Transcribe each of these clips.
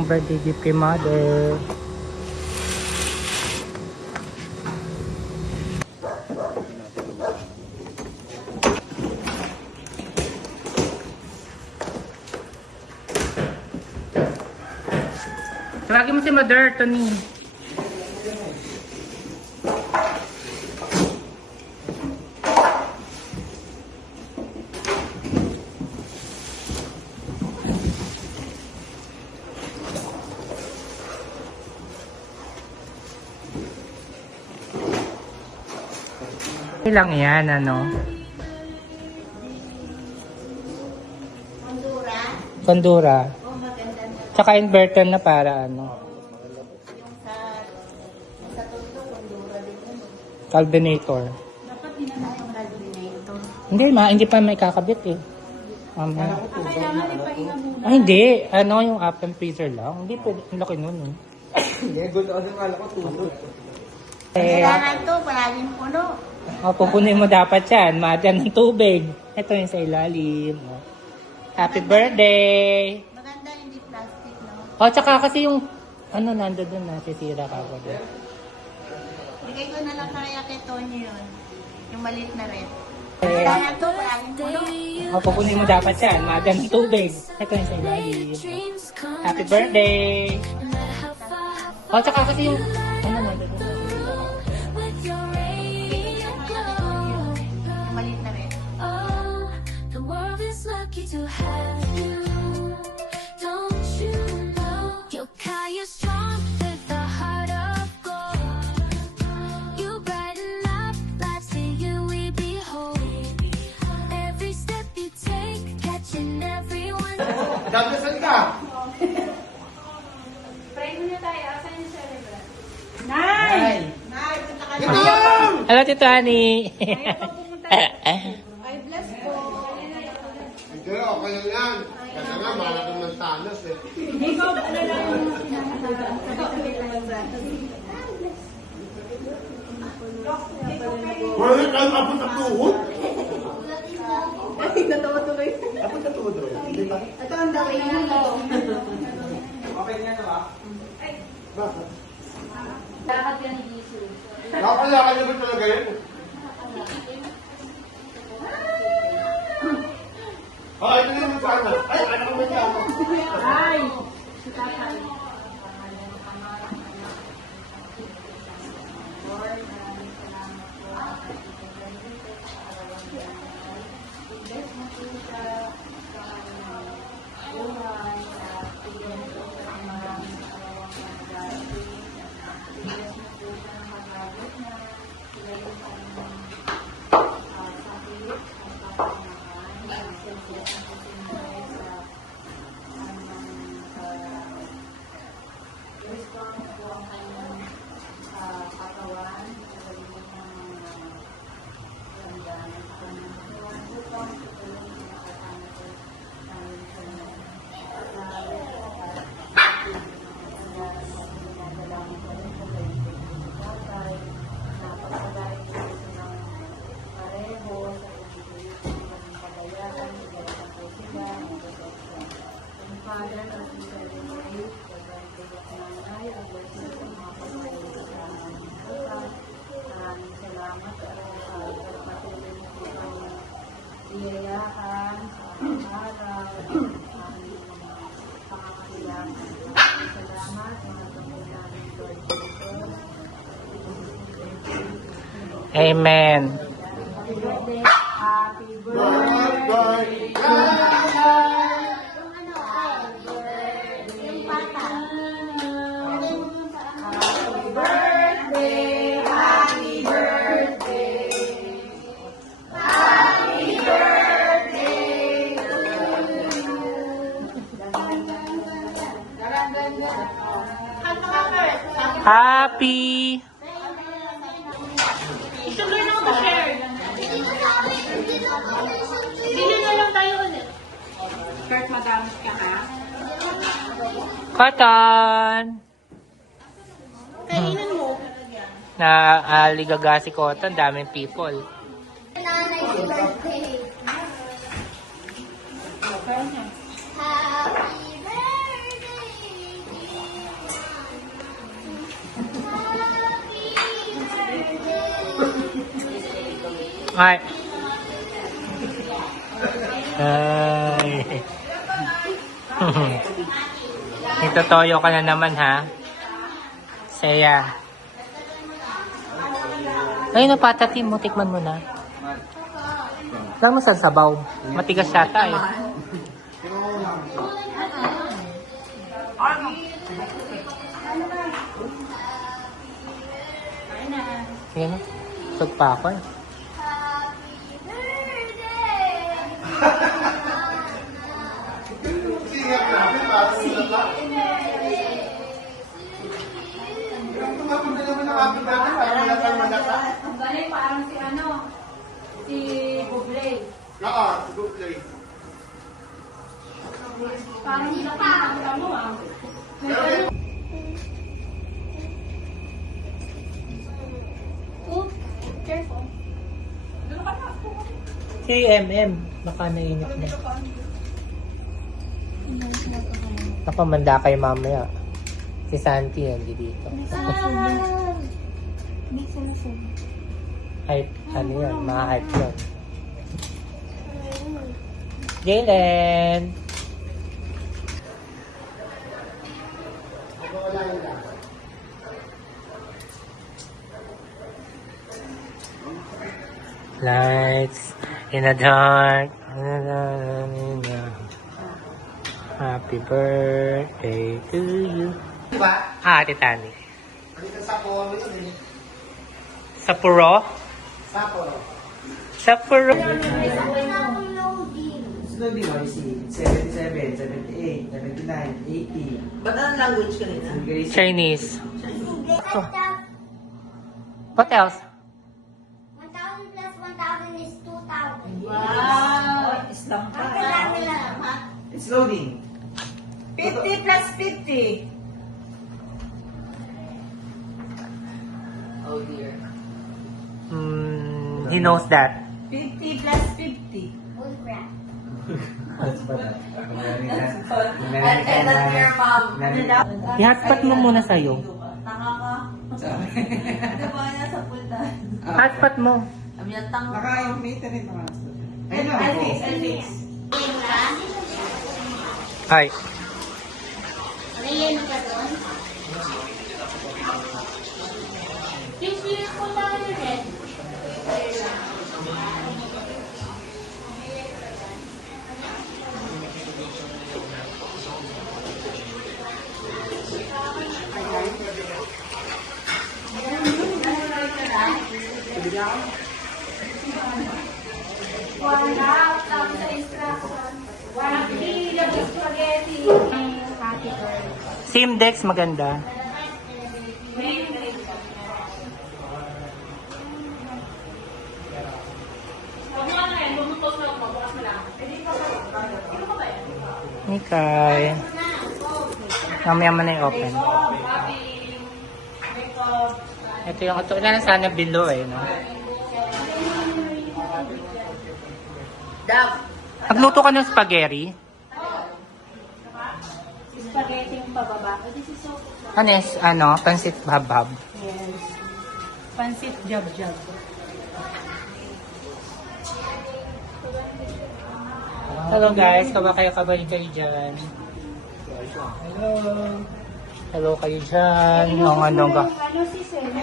ng birthday gift kay mother. Tawagin mo si mother, Tony. Ilang yan, ano? Kondura. Oh, maganda na. Tsaka inverter na para ano? Yung sa tuto, kundura din yun. Calvinator. Dapat dinala yung calculator. Hindi pa may kakabit eh. Kailangan ipahinga muna. Ay, hindi. Ano, yung up and freezer lang. Hindi pwede. Ang laki nun eh. Hindi, gusto kasi kala ko tulog. Kailangan to, palaging puno. Pupunin mo dapat yan. Madyan ng tubig. Ito yung sa ilalim. Oh. Happy birthday! Maganda, hindi plastic, no? Tsaka kasi yung, ano, nando dun na, sisira ka pa dun. Bigay ko na lang kaya kay Tony yun. Yung maliit na red. Kailangan to, palaging puno. Pupunin mo dapat yan. Madyan ng tubig. Ito yung sa ilalim. Happy birthday! Tsaka kasi yung, ano, nando dun na, sisira ka. Yung maliit na red. The world is lucky to have you. Don't you know? You're kind, you're strong with a heart of gold. You brighten up life, see you we behold. Every step you take, catching everyone. Dagdasan ka! Pray muna tayo. Asan yung celebrant? Nay, punta ka na. Hello, Tito Ani. Ay, bless po. Hindi, okay lang yan. Kasi nga, mahal ko ng Thanos eh. Ikaw, ano lang yung sinasabang sabay naman sa Wala ka abot ng tuhod? Ay, natawa tuloy. Abot ng tuhod rin. Hindi ba? Ito ang daway niya to. Okay nga na ba? Bakit? Lakad ka ni Jesus. Nakakalakan niya ba talaga yun? Ito na yung sana. Ay, anak ko ba niya ako? Ay! Father, as we celebrate the birthday of Nanay, a blessing from Papa sa aming bukas. Maraming salamat sa patuloy na po kami iyayakan sa aming araw, sa aming mga pangangailangan. Salamat, mga kapatid namin, Lord Jesus. Amen. Happy birthday! Happy birthday! Happy! Ituloy na ako share. Bili na lang tayo ulit. Kurt, madamit ka ha? Cotton! Kainin mo. Na ligagasi Cotton, daming people. Nanay's birthday. Okay na. Happy birthday to Ay. Ay. Itotoyo ka na naman, ha? Saya. Ay, napatati mo. Tikman mo na. Lang mo sa sabaw. Matigas yata eh. Yan. Sug pa ako eh. Siya namin, parang nalala. Tumapagod naman ng happy birthday, parang wala kang malaka. Ang galing, parang si ano, si Bublé. Oo, good play. Parang nakakita mo ah. Careful. Si MM. Baka nainip na. Nakamanda kay mamaya. Si Santi hindi dito. Hype. Ano yun? Mga hype yun. Jalen! Lights in the dark. Happy birthday to you. Diba? Titanic. Ano ka sa polo yun eh? Sapporo? Sapporo. Sapporo. Slowly mo, you see, 77, 78, 79, 80. Ba't anong language kanina? Chinese. What else? 1,000 plus 1,000 is 2,000. Wow! Islam ka. Marami lang. It's loading. 50 plus 50. Oh dear. He knows that. 50 plus 50. Bull crap. That's what And that's your mom. I-hotspot mo muna sa'yo. Tanga ka. Ano ba niya sa punta? Hotspot mo. Sabi niya, tanga ka. Naka-meter rin naman. Ayun lang Elvis, ako. Elvis. Hi. May yelo ka doon? Yung clear po tayo red. Wala, tapos sa instruction. Walang hilab ng spaghetti. Happy birthday. Simdex maganda. Mikay. Mamaya mo na i-open. Ito yung ito. Wala na sana below eh. No? Dab. Nagluto ka ng spaghetti? Spaghetti yung pababa. This is so... Ano? Pansit babab. Yes. Pansit jab-jab. Hello guys, kabalik kayo dyan. Hello. Hello kayo dyan. Yung ano ba? Ano si Sen? Hindi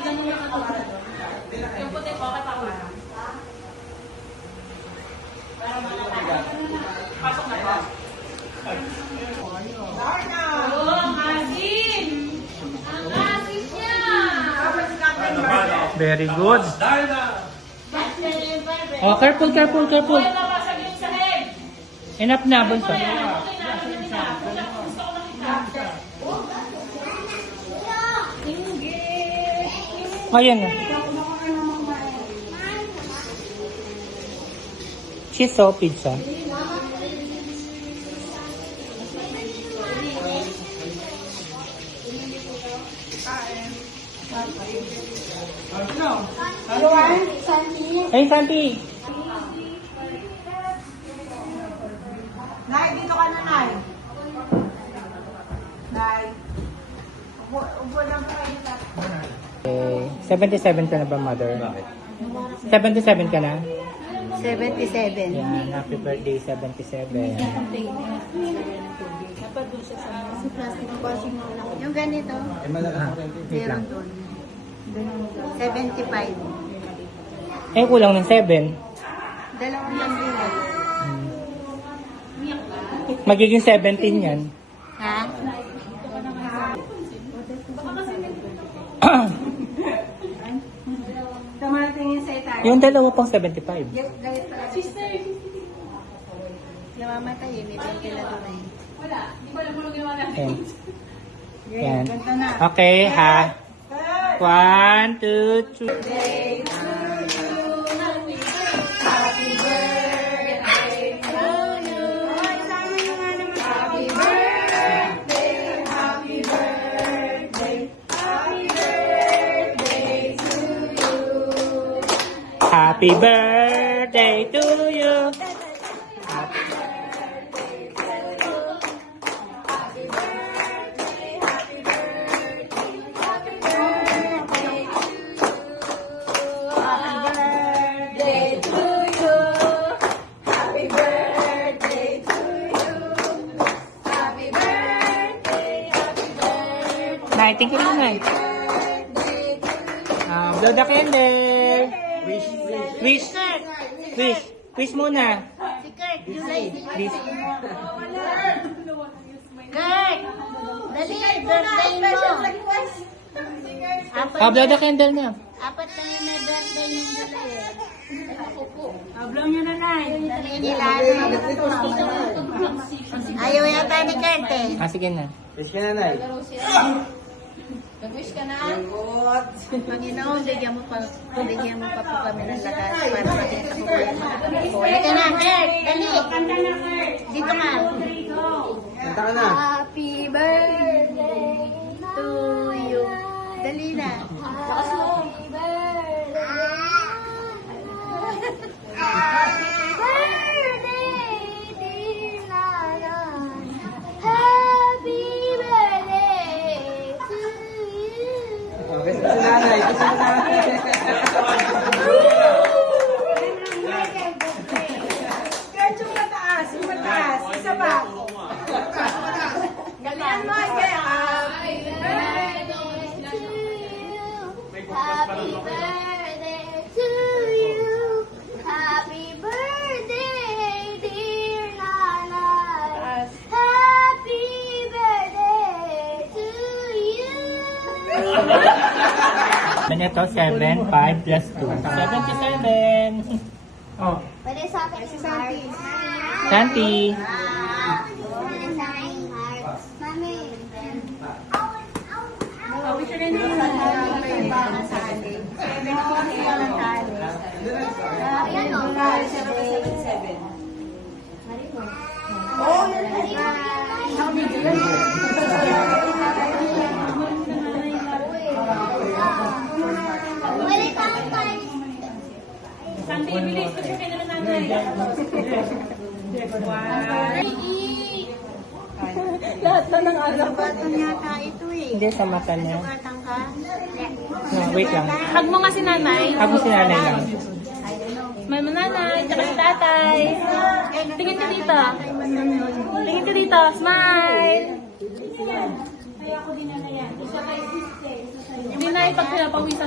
ganun yung katulad. Yung puti po kay Papa. Pasok na ba? Oh, ang asin! Ang asin niya! Very good. Oh, careful. Enough na, bunso. Ayan na. Chiso, pizza. Hey, Santi. Nay, dito ka na, Nay. Nay. Upo lang kayo dito. Okay. 77 ka na ba, mother? Bakit? 77 ka na? 77. Yan, happy birthday, 77. Kasi plastic washing mo lang. Yung ganito, Eh, malaki. Wait lang. meron doon. 75. Eh, kulang ng 7. Dalawang lambulan. Magiging 17 yan. Ha? Tumatingin sa itayo. Yung dalawa pang 75. Galit pala. Namamatay eh. May pengkila doon eh. Yan. Yan. Ganda na. Okay, ha? 1, 2, 3. Happy birthday to you. Nay, thank you lang, Nay. Blow the candle. Wish. Wish muna. Si Kurt, yung light. Wish. Kurt! Dali, birthday mo. Blow the candle na. Apat na yun na birthday ng dali eh. Blow nyo na na. Ayaw yata ni Kurt eh. Sige na. Wish ka na, Nay. Panginoon, bigyan mo pa po kami ng lakas para makita ko kayo. Huli ka na, Kurt! Dali! Dito ka. Kanta ka na. Happy birthday to you. Dali na. Happy birthday, dear Nana. Happy birthday to you. Okay, si nanay. Kiss mo nanay. Kurt, yung mataas. Isa pa. Galian mo, kaya. Happy birthday to you. Happy birthday to you. Happy birthday, dear Nana. Happy birthday to you. Ano ito? 7, 5 plus 2. 77. Oh, Pwede sa akin yung heart. Santi. Pwede sa akin yung heart. Mami. Ayan o. Pwede kang tayo. Batang yata ito eh. Hindi, sa mata niya. Batang ka? No, wait lang. Hug mo nga si nanay. Ako si nanay lang. May nanay, tsaka si tatay. Tingin ka dito. Tingin ka dito. Smile! Hindi na ipag pinapawisan.